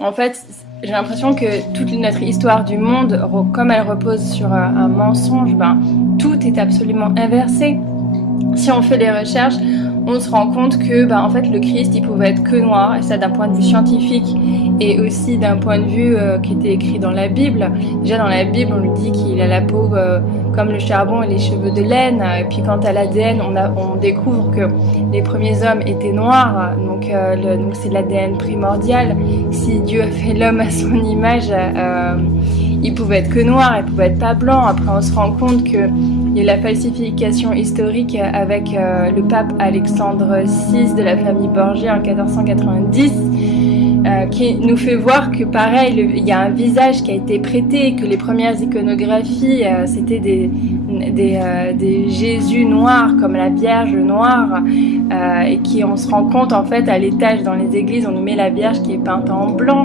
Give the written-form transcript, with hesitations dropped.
En fait, j'ai l'impression que toute notre histoire du monde, comme elle repose sur un mensonge, tout est absolument inversé. Si on fait les recherches, on se rend compte que en fait, le Christ, il pouvait être que noir, et ça d'un point de vue scientifique et aussi d'un point de vue qui était écrit dans la Bible. Déjà dans la Bible, on lui dit qu'il a la peau comme le charbon et les cheveux de laine. Et puis quant à l'ADN, on découvre que les premiers hommes étaient noirs, donc c'est l'ADN primordial. Si Dieu a fait l'homme à son image, il pouvait être que noir, il pouvait être pas blanc. Après, on se rend compte que il y a la falsification historique avec le pape Alexandre VI de la famille Borgia en 1490, qui nous fait voir que pareil, il y a un visage qui a été prêté, que les premières iconographies, c'était des Jésus noirs, comme la Vierge noire, et on se rend compte en fait à l'étage dans les églises, on nous met la Vierge qui est peinte en blanc.